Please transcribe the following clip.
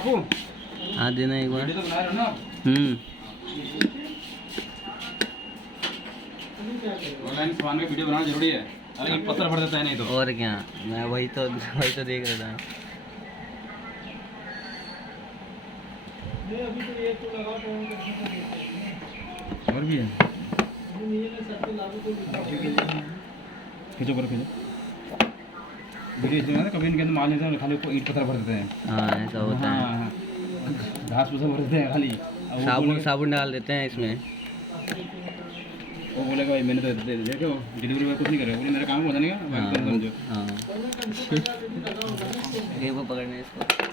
आपको? हाँ देना एक बार। वीडियो तो बना रहे हो ना? ऑनलाइन सामान में वीडियो बनाना जरूरी है। अरे ईंट पत्थर भर देता है नहीं तो। और क्या, मैं वही तो देख रहा था। और भी है। खींचो खींचो। वीडियो इसमें ना कभी इनके अंदर माल नहीं था, खाली ईंट पत्थर भर देते हैं। हाँ ऐसा होता है। हाँ, घास फूस भर देते हैं खाली। साबुन डाल देते हैं इसमें। वो बोलेगा भाई मैंने तो देखो डिलीवरी बॉय कुछ नहीं करेगा, बोले मेरा काम होता नहीं है। हाँ हाँ। वो पकड़ने इसको।